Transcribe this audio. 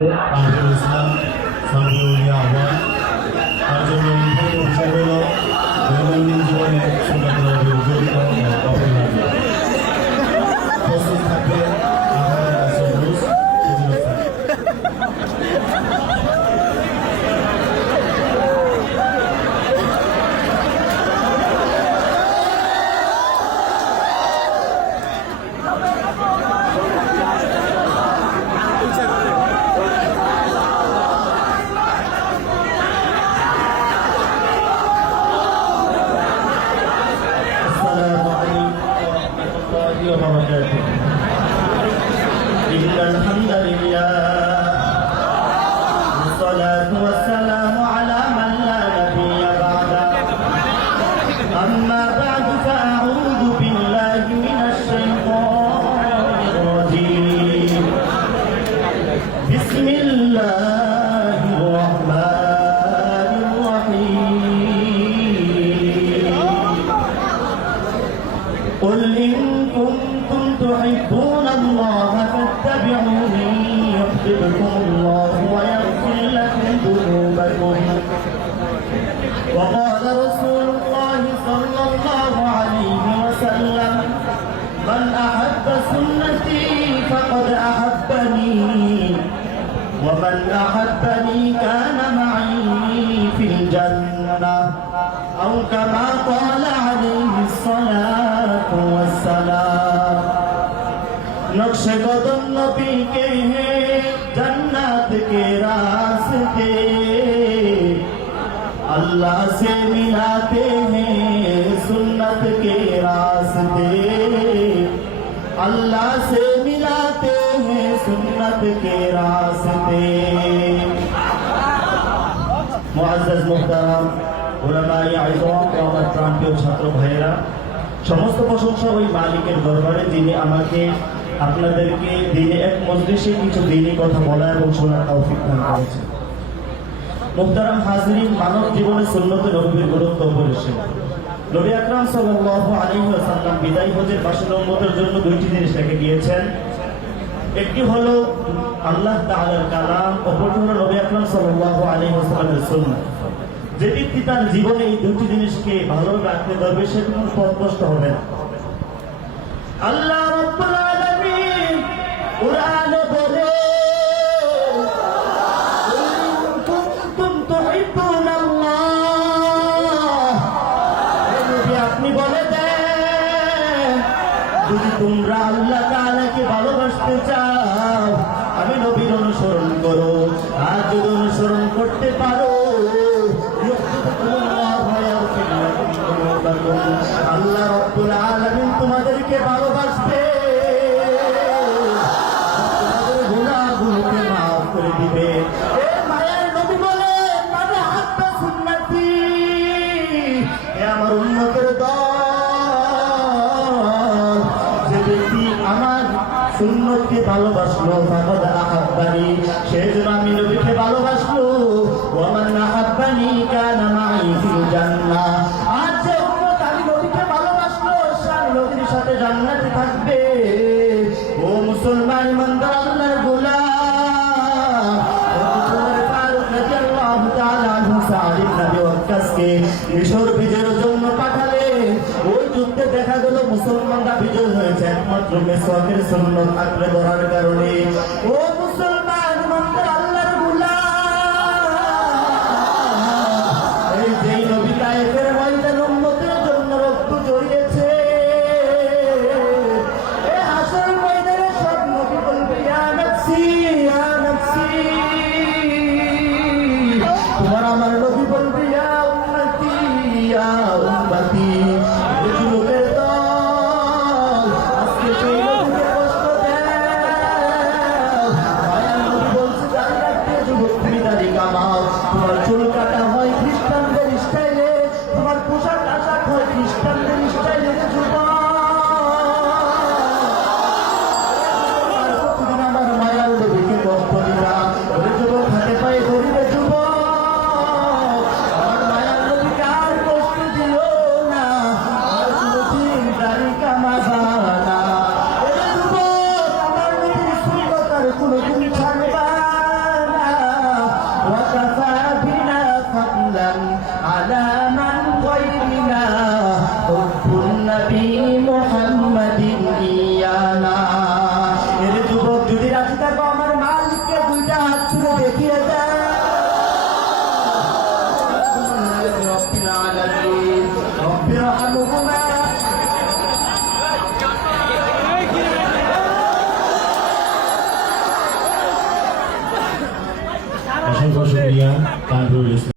আমিরুল ইসলাম সামসুলিয়া আহ্বান তার জন্য বিষয় হল দৈনন্দিন জীবনে সুন্দর উপকৃত অপরিহার্য প্রস্তুত থাকবে আমাদের কাছে إن الحمد لله والصلاة والسلام على من لا نبي بعده أما بعد فأعوذ بالله من الشيطان الرجيم بسم الله الرحمن الرحيم قل إن كنتم تحبون الله فاتبعوني يحببكم الله ويغفر لكم ذنوبكم وقال رسول الله صلى الله عليه وسلم من أحب سنتي فقد أحبني ومن أحبني كان معي في الجنة أو كما قال عليه الصلاة والسلام नक्शे कदम नबी के हैं जन्नत के रास्ते अल्लाह से मिलाते हैं सुन्नत के रास्ते अल्लाह से मिलाते हैं सुन्नत के रास्ते मुअज़्ज़ज़ मुहतरम उलमाए आइज़ाम व আমার প্রাণপ্রিয় ছাত্র ভাইয়েরা সমস্ত প্রশংসা ওই মালিকের দরবারে যিনি আমাকে আপনাদেরকে দিনে এক মজলিসে কিছু দিনই কথা বলা এবং শোনার তৌফিক দান করেছেন। মুহতারাম হাজরিন, মানব জীবনে সুন্নতে নবীর গুরুত্ব অপরিসীম। নবী আকরাম সাল্লাল্লাহু আলাইহি ওয়াসাল্লাম বিদায় হজের বাসিন্দা উম্মতের জন্য দুইটি জিনিস রেখে গিয়েছেন। একটি হলো আল্লাহ তাআলার কালাম, অপরটি হলো নবী আকরাম সাল্লাল্লাহু আলাইহি ওয়াসাল্লামের সুন্নাহ। যে ব্যক্তি তার জীবনে এই দুটি জিনিসকে ভালো রাখতে পারবে সে কোনো পথভ্রষ্ট হবে না। আল্লাহ রাব্বুল আলামিন কুরআনে বলে কুনতুম তুহিব্বুনাল্লাহ, নবী আপনি বলে দেন যদি তোমরা আল্লাহ তাআলাকে ভালোবাসতে চাও আমি নবীর অনুসরণ করো, আর যদি অনুসরণ করতে পারো আল্লাহ রাব্বুল আলামিন তোমাদেরকে ভালোবাসবে, তোমাদের গুনাহগুলোকে মাফ করে দিবে। এ মায়ের নবী বলে মানে হাত্তা সুন্নতি, এ আমার উম্মতের দল, যে ব্যক্তি আমার সুন্নতকে ভালোবাসলো ফাকাদ আহাব্বানি, সে যেন আমি নবীকে ভালোবাসলো। ওয়া মান আহাব্বানি কানা মাই ফিল জান্নাহ, আর যে উম্মত আমি নবীকে ভালোবাসলো সে আমি নবীর সাথে জান্নাতে থাকবে। ও মুসলমান ইমানদার আল্লাহর গোলাম, ওমর ফারুক রাদিয়াল্লাহু তাআলা আনহু সাদ ইবনে আবি ওয়াক্কাসকে মিশর বিজয়ের জন্য পাঠালেন। ওই যুদ্ধে দেখা গেল মুসলমানরা বিজয় হয়েছে একমাত্র মিসওয়াকের সুন্নাত আঁকড়ে ধরার কারণে। ও মুসলমান ইমানদার আল্লাহর গোলাম, এই যেই নবী তায়েফের ময়দান উম্মতের জন্য রক্ত ঝরিয়েছে, এই হাসর ময়দানে সব নবী বলবে ইয়া নফসি ইয়া নফসি, তোমার আমার নবী বলবে ইয়া উম্মতি ইয়া উম্মতি। যুবকের দল আজকে সেই নবীকে কষ্ট দেয়, নবী মুহাম্মাদিন ইয়ানা। এর যুবক যদি রাজি থাকো আমার মালিককে দুইটা হাত তুলে দেখিয়ে দেয়। রব্বিল আলামিন রব্বির রহমহুমা। অসংখ্য শুকরিয়া কামরুল ইসলাম।